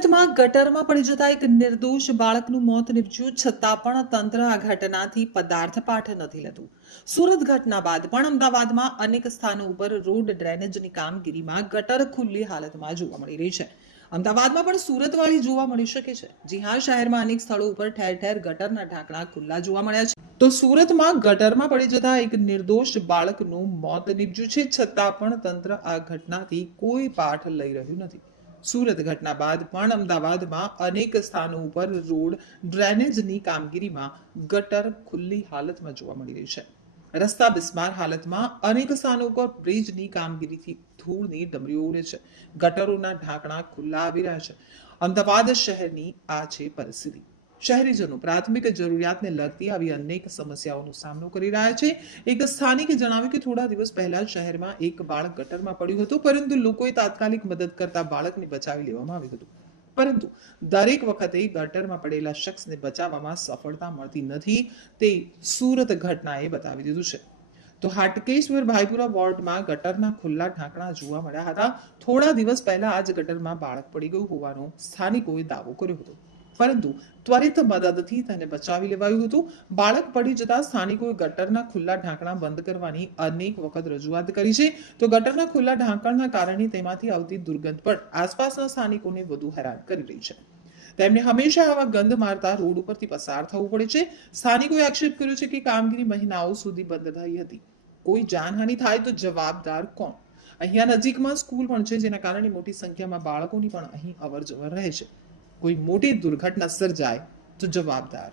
સુરતમાં ગટરમાં પડી જતા એક નિર્દોષ બાળકનું મોત નીપજ્યું છતાં પણ તંત્ર આ ઘટનાથી પદાર્થ પાઠ નથી લેતું. સુરત ઘટના બાદ પણ અમદાવાદમાં અનેક સ્થાનો ઉપર રોડ ડ્રેનેજની કામગીરીમાં ગટર ખુલ્લી હાલતમાં જોવા મળી રહી છે. અમદાવાદમાં પણ સુરતવાળી જોવા મળી શકે છે. જી હા, શહેરમાં અનેક સ્થળો ઉપર ઠેર ઠેર ગટરના ઢાંકણા ખુલ્લા જોવા મળ્યા છે. તો સુરતમાં ગટરમાં પડી જતા એક નિર્દોષ બાળકનું મોત નીપજ્યું છે, છતાં પણ તંત્ર આ ઘટનાથી કોઈ પાઠ લઈ રહ્યું નથી. સુરત ઘટના બાદ પણ અમદાવાદમાં અનેક સ્થાનો ઉપર રોડ ડ્રેનેજની કામગીરીમાં ગટર ખુલ્લી હાલતમાં જોવા મળી રહી છે. રસ્તા બિસ્માર હાલતમાં અનેક સ્થાનો ઉપર બ્રિજની કામગીરીથી ધૂળની ડમરીઓ ઉડે છે. ગટરોના ઢાંકણા ખુલ્લા આવી રહ્યા છે. અમદાવાદ શહેરની આ છે પરિસ્થિતિ. શહેરીજનો પ્રાથમિક જરૂરિયાતને લગતી આવી અનેક સમસ્યાઓનો સામનો કરી રહ્યા છે. એક સ્થાનિકે જણાવ્યું કે થોડા દિવસ પહેલા શહેરમાં એક બાળક ગટરમાં પડ્યું હતું, પરંતુ લોકોએ તાત્કાલિક મદદ કરતા બાળકને બચાવી લેવામાં આવ્યું હતું. પરંતુ દરેક વખતે ગટરમાં પડેલા શખ્સને બચાવવામાં સફળતા મળતી નથી, તે સુરત ઘટનાએ બતાવી દીધું છે. તો હાટકેશ્વર ભાઈપુરા વોર્ડમાં ગટરના ખુલ્લા ઢાંકણા જોવા મળ્યા હતા. થોડા દિવસ પહેલા આ જ ગટરમાં બાળક પડી ગયું હોવાનો સ્થાનિકોએ દાવો કર્યો હતો, પરંતુ ત્વરિત મદદથી તેને બચાવી લેવાયું હતું. બાળક પડી જતા સ્થાનિકોએ ગટરના ખુલ્લા ઢાંકણા બંધ કરવાની અનેક વખત રજૂઆત કરી છે. તો ગટરના ખુલ્લા ઢાંકણના કારણે તેમાંથી આવતી દુર્ગંધ પણ આસપાસના સ્થાનિકોને વધુ હેરાન કરી રહી છે. તેમને હંમેશા આવા ગંધ મારતા રોડ ઉપરથી પસાર થવું પડે છે. સ્થાનિકોએ આક્ષેપ કર્યો છે કે કામગીરી મહિનાઓ સુધી બંધ થઈ હતી. કોઈ જાનહાનિ થાય તો જવાબદાર કોણ? અહીંયા નજીકમાં સ્કૂલ પણ છે, જેના કારણે મોટી સંખ્યામાં બાળકોની પણ અહીં અવર જવર રહે છે. કોઈ મોટી દુર્ઘટના સર્જાય તો જવાબદાર